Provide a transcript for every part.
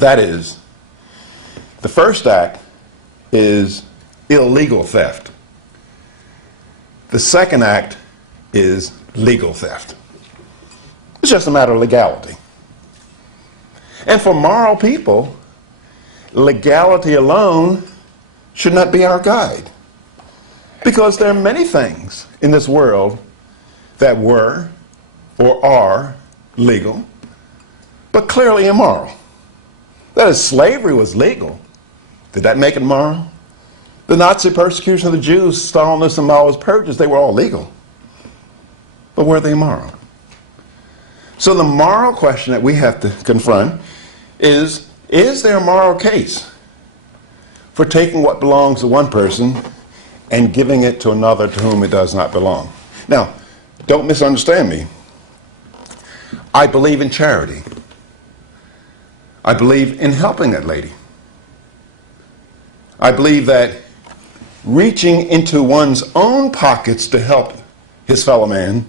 That is, the first act is illegal theft. The second act is legal theft. It's just a matter of legality. And for moral people, legality alone should not be our guide. Because there are many things in this world that were or are legal, but clearly immoral. That is, slavery was legal. Did that make it moral? The Nazi persecution of the Jews, Stalinist and Maoist purges, they were all legal. But were they moral? So the moral question that we have to confront is there a moral case for taking what belongs to one person and giving it to another to whom it does not belong? Now, don't misunderstand me. I believe in charity. I believe in helping that lady. I believe that reaching into one's own pockets to help his fellow man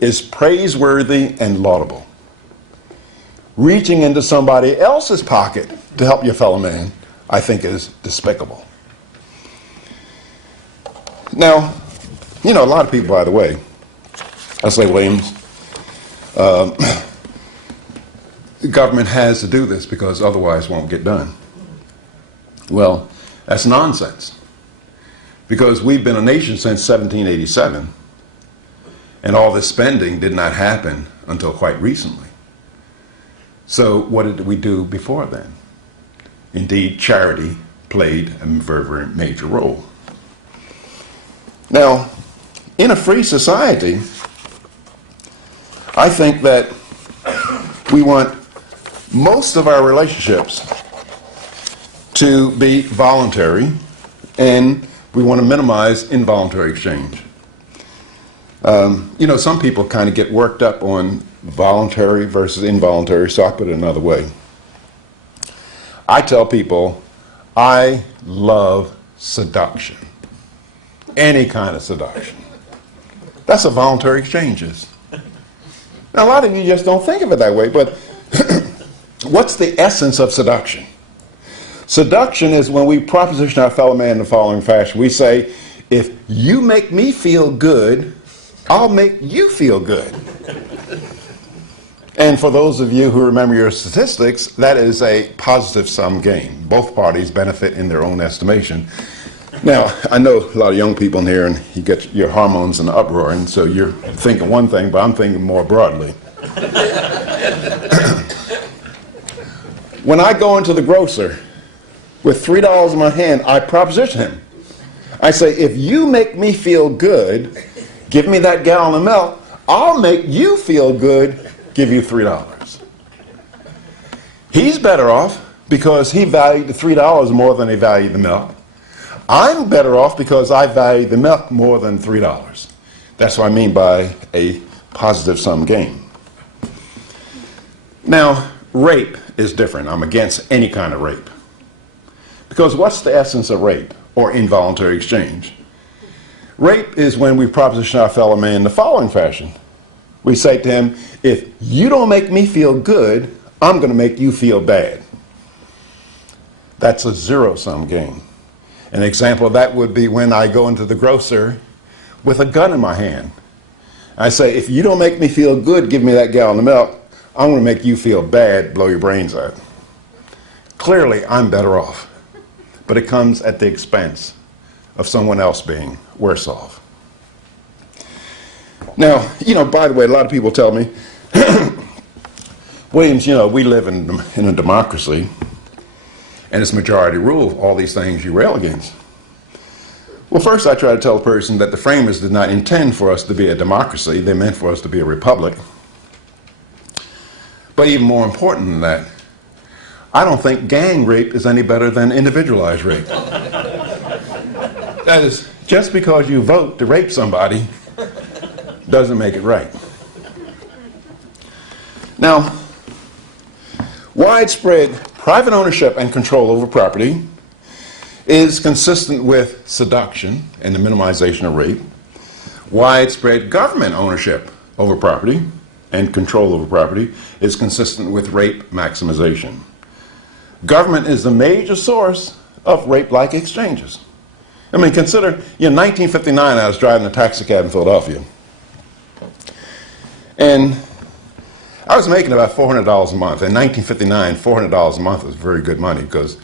is praiseworthy and laudable. Reaching into somebody else's pocket to help your fellow man, I think, is despicable. Now, you know, a lot of people, by the way, I say, Williams, the government has to do this because otherwise it won't get done. Well, that's nonsense. Because we've been a nation since 1787, and all this spending did not happen until quite recently. So what did we do before then? Indeed, charity played a very, very major role. Now, in a free society, I think that we want most of our relationships to be voluntary, and we want to minimize involuntary exchange. You know, some people kind of get worked up on voluntary versus involuntary, so I put it another way. I tell people I love seduction, any kind of seduction. That's what voluntary exchange is. Now, a lot of you just don't think of it that way, but what's the essence of seduction? Seduction is when we proposition our fellow man in the following fashion. We say, if you make me feel good, I'll make you feel good. And for those of you who remember your statistics, that is a positive sum game. Both parties benefit in their own estimation. Now, I know a lot of young people in here, and you get your hormones in an uproar, and so you're thinking one thing, but I'm thinking more broadly. When I go into the grocer with $3 in my hand, I proposition him. I say, if you make me feel good, give me that gallon of milk, I'll make you feel good, give you $3. He's better off because he valued the $3 more than he valued the milk. I'm better off because I value the milk more than $3. That's what I mean by a positive sum game. Now, rape is different. I'm against any kind of rape. Because what's the essence of rape or involuntary exchange? Rape is when we proposition our fellow man in the following fashion. We say to him, if you don't make me feel good, I'm going to make you feel bad. That's a zero-sum game. An example of that would be when I go into the grocer with a gun in my hand. I say, if you don't make me feel good, give me that gallon of milk, I'm going to make you feel bad, blow your brains out. Clearly, I'm better off. But it comes at the expense of someone else being worse off. Now, you know, by the way, a lot of people tell me, Williams, you know, we live in a democracy, and it's majority rule, all these things you rail against. Well, first I try to tell a person that the framers did not intend for us to be a democracy. They meant for us to be a republic. But even more important than that, I don't think gang rape is any better than individualized rape. That is, just because you vote to rape somebody doesn't make it right. Now, widespread private ownership and control over property is consistent with seduction and the minimization of rape. Widespread government ownership over property and control over property is consistent with rape maximization. Government is the major source of rape-like exchanges. I mean, consider, in 1959, I was driving a taxi cab in Philadelphia. And I was making about $400 a month. In 1959, $400 a month was very good money, because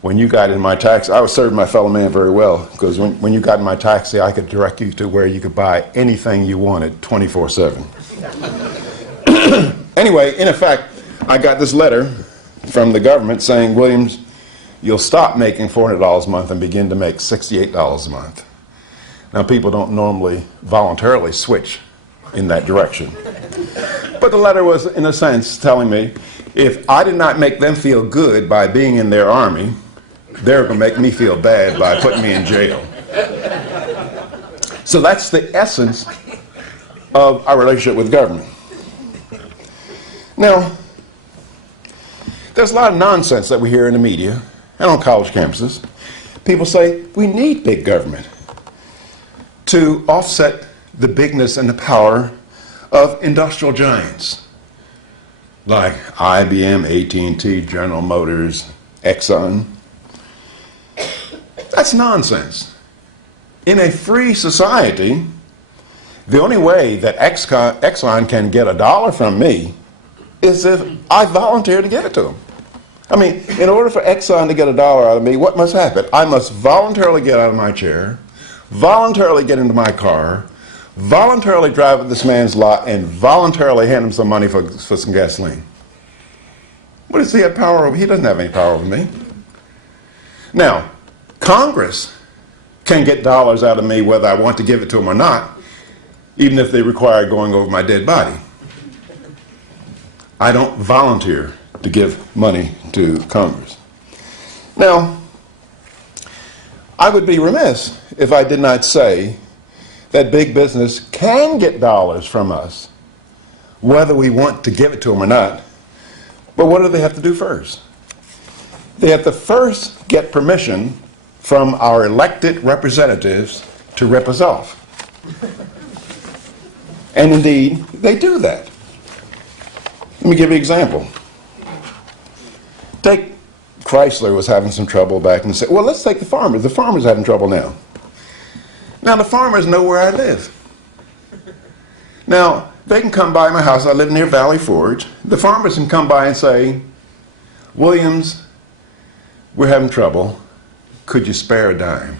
when you got in my taxi, I was serving my fellow man very well, because when you got in my taxi, I could direct you to where you could buy anything you wanted 24/7. Anyway, in effect, I got this letter from the government saying, Williams, you'll stop making $400 a month and begin to make $68 a month. Now, people don't normally voluntarily switch in that direction. But the letter was, in a sense, telling me if I did not make them feel good by being in their army, they were going to make me feel bad by putting me in jail. So that's the essence of our relationship with government. Now, there's a lot of nonsense that we hear in the media and on college campuses. People say we need big government to offset the bigness and the power of industrial giants like IBM, AT&T, General Motors, Exxon. That's nonsense. In a free society, the only way that Exxon can get $1 from me is if I volunteer to give it to them. I mean, in order for Exxon to get $1 out of me, what must happen? I must voluntarily get out of my chair, voluntarily get into my car, voluntarily drive up this man's lot, and voluntarily hand him some money for some gasoline. What does he have power over? He doesn't have any power over me. Now, Congress can get dollars out of me whether I want to give it to them or not, even if they require going over my dead body. I don't volunteer to give money to Congress. Now, I would be remiss if I did not say that big business can get dollars from us, whether we want to give it to them or not. But what do they have to do first? They have to first get permission from our elected representatives to rip us off. And indeed, they do that. Let me give you an example. Take Chrysler was having some trouble back and say, well, let's take the farmers. The farmers are having trouble now. Now, the farmers know where I live. Now, they can come by my house. I live near Valley Forge. The farmers can come by and say, Williams, we're having trouble. Could you spare a dime?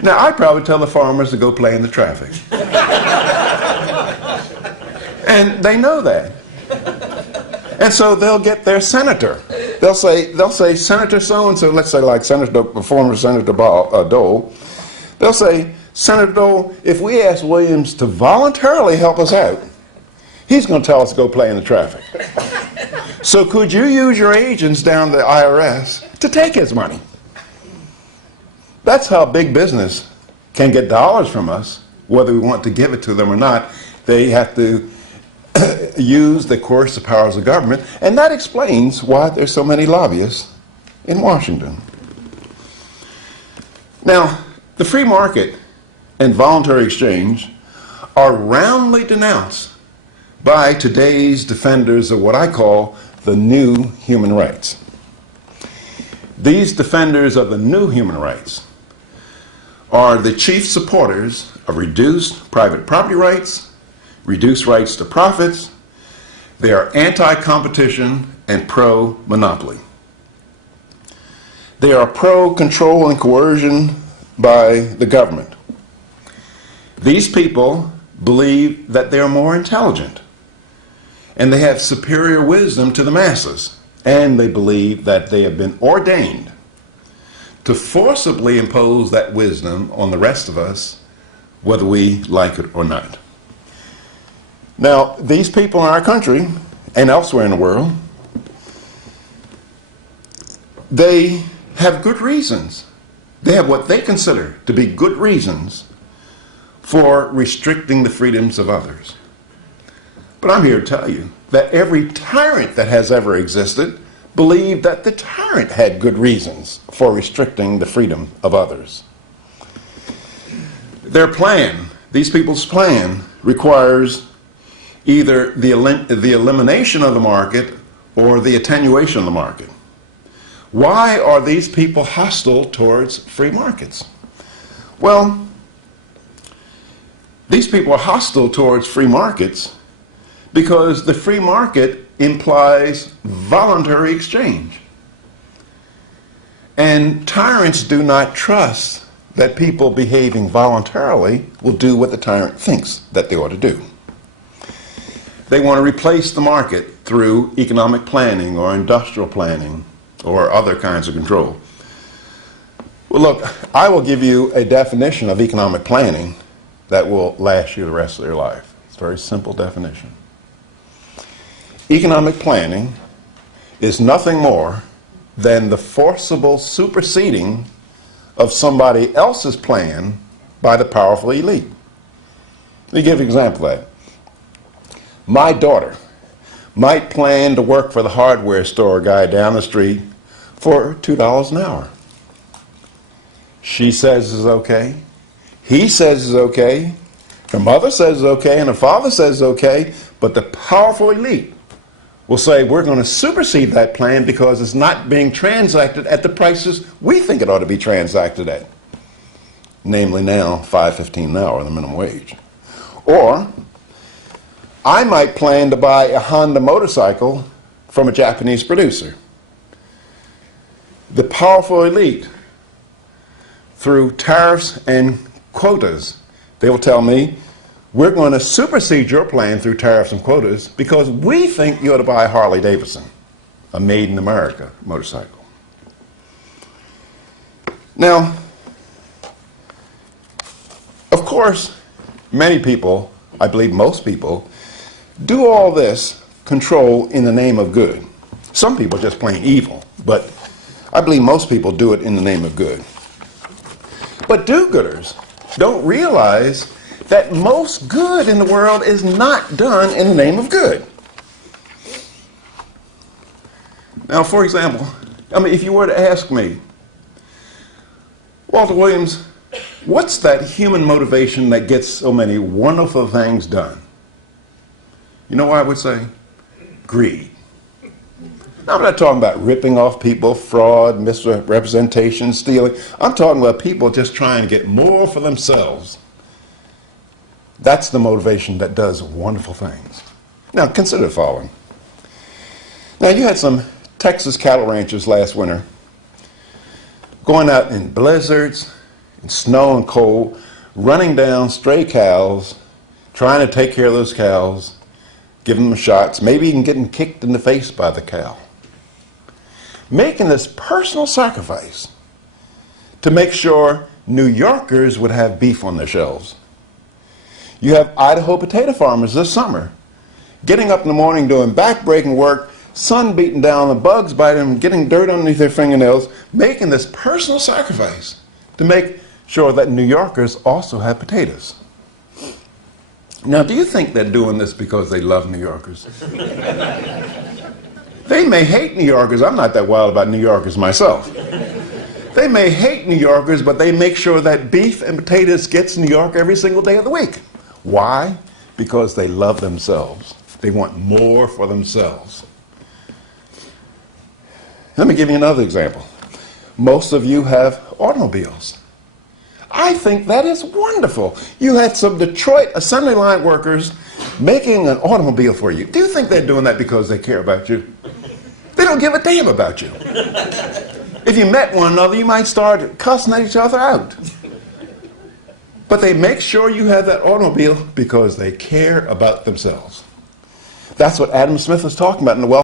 Now, I'd probably tell the farmers to go play in the traffic. And they know that. And so they'll get their senator. They'll say Senator so-and-so, let's say like former Senator Dole. They'll say, Senator Dole, if we ask Williams to voluntarily help us out, he's going to tell us to go play in the traffic. So could you use your agents down the IRS to take his money? That's how big business can get dollars from us, whether we want to give it to them or not. They have to use the coercive powers of government, and that explains why there's so many lobbyists in Washington. Now, the free market and voluntary exchange are roundly denounced by today's defenders of what I call the new human rights. These defenders of the new human rights are the chief supporters of reduced private property rights, reduced rights to profits. They are anti-competition and pro-monopoly. They are pro-control and coercion by the government. These people believe that they are more intelligent and they have superior wisdom to the masses, and they believe that they have been ordained to forcibly impose that wisdom on the rest of us, whether we like it or not. Now, these people in our country and elsewhere in the world, they have good reasons. They have what they consider to be good reasons for restricting the freedoms of others. But I'm here to tell you that every tyrant that has ever existed believed that the tyrant had good reasons for restricting the freedom of others. Their plan, these people's plan, requires either the elimination of the market or the attenuation of the market. Why are these people hostile towards free markets? Well, these people are hostile towards free markets because the free market implies voluntary exchange. And tyrants do not trust that people behaving voluntarily will do what the tyrant thinks that they ought to do. They want to replace the market through economic planning or industrial planning or other kinds of control. Well, look, I will give you a definition of economic planning that will last you the rest of your life. It's a very simple definition. Economic planning is nothing more than the forcible superseding of somebody else's plan by the powerful elite. Let me give you an example of that. My daughter might plan to work for the hardware store guy down the street for $2 an hour. She says it's okay. He says it's okay. Her mother says it's okay, and her father says it's okay, but the powerful elite will say we're going to supersede that plan because it's not being transacted at the prices we think it ought to be transacted at. Namely now, $5.15 an hour, the minimum wage. Or I might plan to buy a Honda motorcycle from a Japanese producer. The powerful elite, through tariffs and quotas, they will tell me, we're going to supersede your plan through tariffs and quotas because we think you ought to buy a Harley Davidson, a made in America motorcycle. Now, of course, many people, I believe most people, do all this control in the name of good. Some people just plain evil, but I believe most people do it in the name of good. But do-gooders don't realize that most good in the world is not done in the name of good. Now, for example, if you were to ask me, Walter Williams, what's that human motivation that gets so many wonderful things done? You know what I would say? Greed. Now, I'm not talking about ripping off people, fraud, misrepresentation, stealing. I'm talking about people just trying to get more for themselves. That's the motivation that does wonderful things. Now, consider the following. Now, you had some Texas cattle ranchers last winter going out in blizzards, in snow and cold, running down stray cows, trying to take care of those cows, giving them shots, maybe even getting kicked in the face by the cow. Making this personal sacrifice to make sure New Yorkers would have beef on their shelves. You have Idaho potato farmers this summer getting up in the morning doing back-breaking work, sun beating down, the bugs biting them, getting dirt underneath their fingernails, making this personal sacrifice to make sure that New Yorkers also have potatoes. Now, do you think they're doing this because they love New Yorkers? They may hate New Yorkers. I'm not that wild about New Yorkers myself. They may hate New Yorkers, but they make sure that beef and potatoes gets New York every single day of the week. Why? Because they love themselves. They want more for themselves. Let me give you another example. Most of you have automobiles. I think that is wonderful. You had some Detroit assembly line workers making an automobile for you. Do you think they're doing that because they care about you? They don't give a damn about you. If you met one another, you might start cussing at each other out. But they make sure you have that automobile because they care about themselves. That's what Adam Smith was talking about in The Wealth